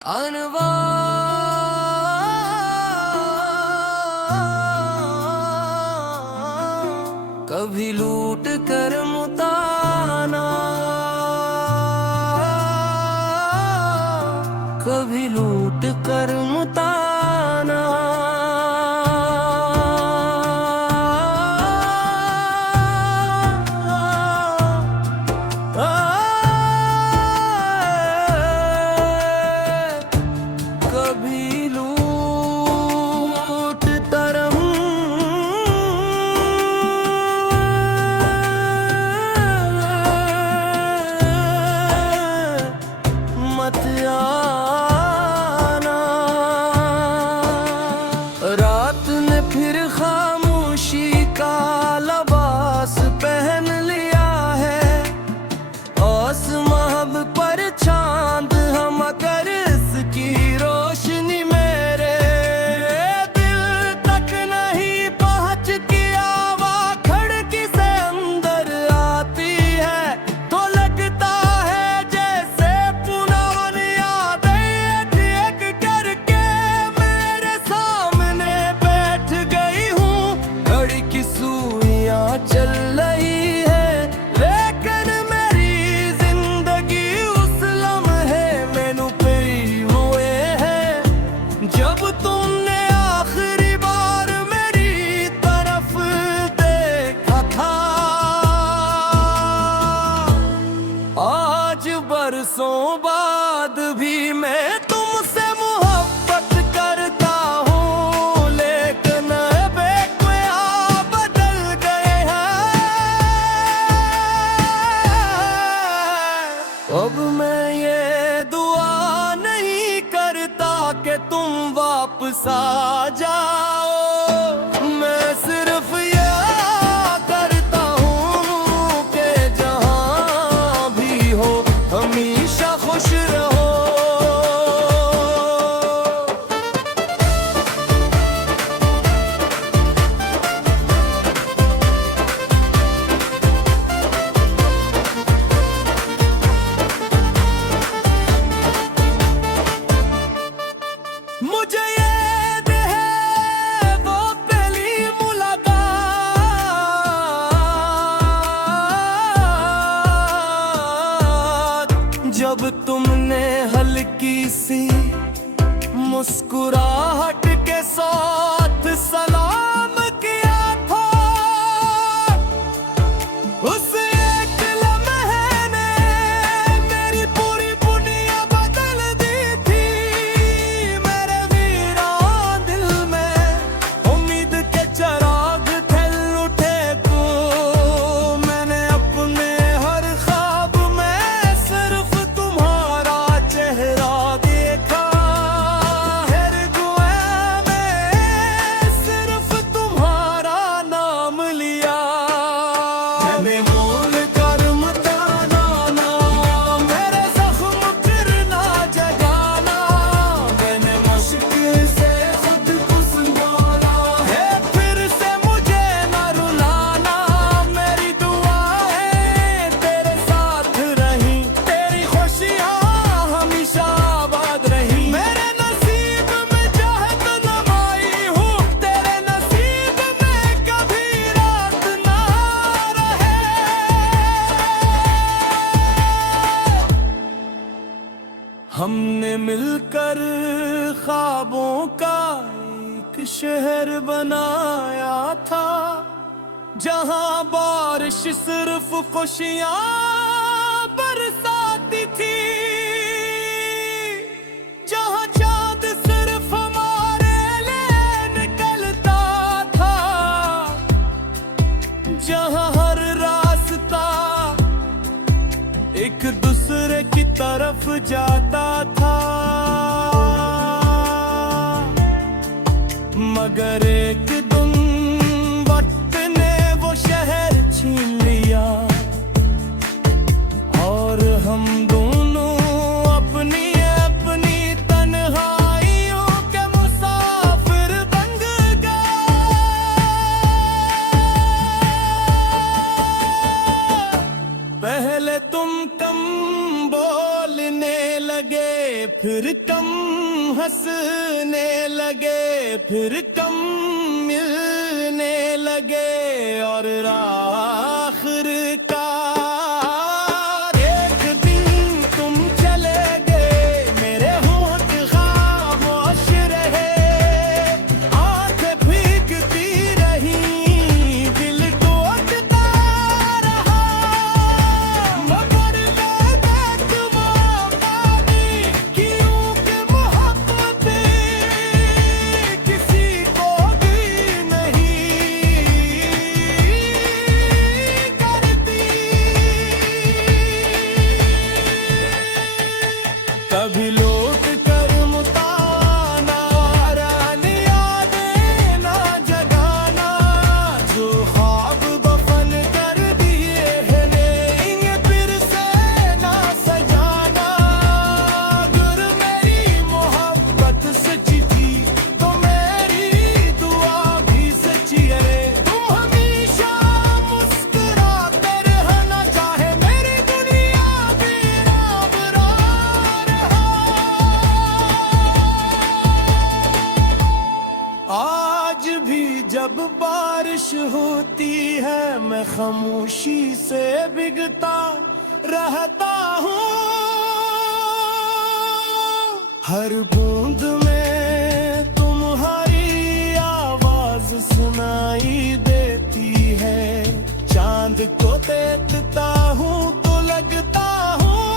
अनवा कभी लूट कर मुताना, कभी लूट कर मुताना। कभी लूट तरम मत आना। रात ने फिर खामोशी का लिबास पहन लिया है। आसमां पर चांद हम कर इसकी रोशनी मेरे दिल तक नहीं पहुंचती। आवाज़ खिड़की से अंदर आती है तो लगता है जैसे पुरानी यादें एक एक करके मेरे सामने बैठ गई हूँ। घड़ी की सुइयां चल रही है लेकिन मेरी जिंदगी उस लम्हे में नुपी हुए है जब तुमने आखिरी बार मेरी तरफ देखा था। आज बरसों बाद भी मैं तुमसे मोहब्बत करता हूँ, लेकिन अब क्या बदल गए हैं। अब मैं ये दुआ नहीं करता कि तुम वापस आ जाओ। मैं सिर्फ ये करता हूँ कि जहाँ भी हो हमेशा खुश रहो। मुझे याद है वो पहली मुलाकात जब तुमने हल्की सी मुस्कुराहट के साथ सलाम किया था। उस एक लम्हे ने मेरी पूरी दुनिया बदल दी थी। मेरे वीरान दिल में उम्मीद के चिराग खिल उठे तो मैंने अपने हर ख्वाब में सिर्फ तुम्हारा चेहरा देखा। हर दुआ में सिर्फ तुम्हारा नाम लिया। मैंने मोल कर मत आना ना, मेरे जख्म फिर ना जगाना। मैंने मुश्किल से खुद को संभाला है, फिर से मुझे ना रुलाना। मेरी दुआ है तेरे साथ रही, तेरी खुशियाँ हमेशा आबाद रही। मेरे नसीब में चाहत नमाई हूँ, तेरे नसीब में कभी रात ना रहे। हमने मिलकर ख्वाबों का एक शहर बनाया था, जहां बारिश सिर्फ खुशियां बरसाती थी। जहां चांद सिर्फ हमारे लिए निकलता था, जहां हर रास्ता एक दूसरे की तरफ जाता था। मगर एक दिन वक्त ने वो शहर छीन लिया और हम दोनों अपनी अपनी तन्हाइयों के मुसाफिर बन गए। पहले तुम कम बोलने लगे, फिर कम हंसने लगे, फिर कम मिलने लगे, और आखिरकार एक दिन तुम चले गए, मेरे होंठ खामोश रहे, आंखें भीगती रही, दिल टूटता रहा, मगर मैं बेतुआ पानी क्यों कि मोहब्बत किसी को भी नहीं करती। कभी लौट कर मुताना, रानी यादें ना जगाना, जो ख्वाब दफन कर दिए हैं नहीं फिर से ना सजाना। अगर मेरी मोहब्बत सच्ची थी तो मेरी दुआ भी सच्ची है, तुम हमेशा मुस्कुराते रहना, चाहे मेरी दुनिया भी आबरा रहा। आज भी जब बारिश होती है, मैं खामोशी से भीगता रहता हूँ, हर बूंद में तुम्हारी आवाज सुनाई देती है, चांद को देखता हूँ तो लगता हूँ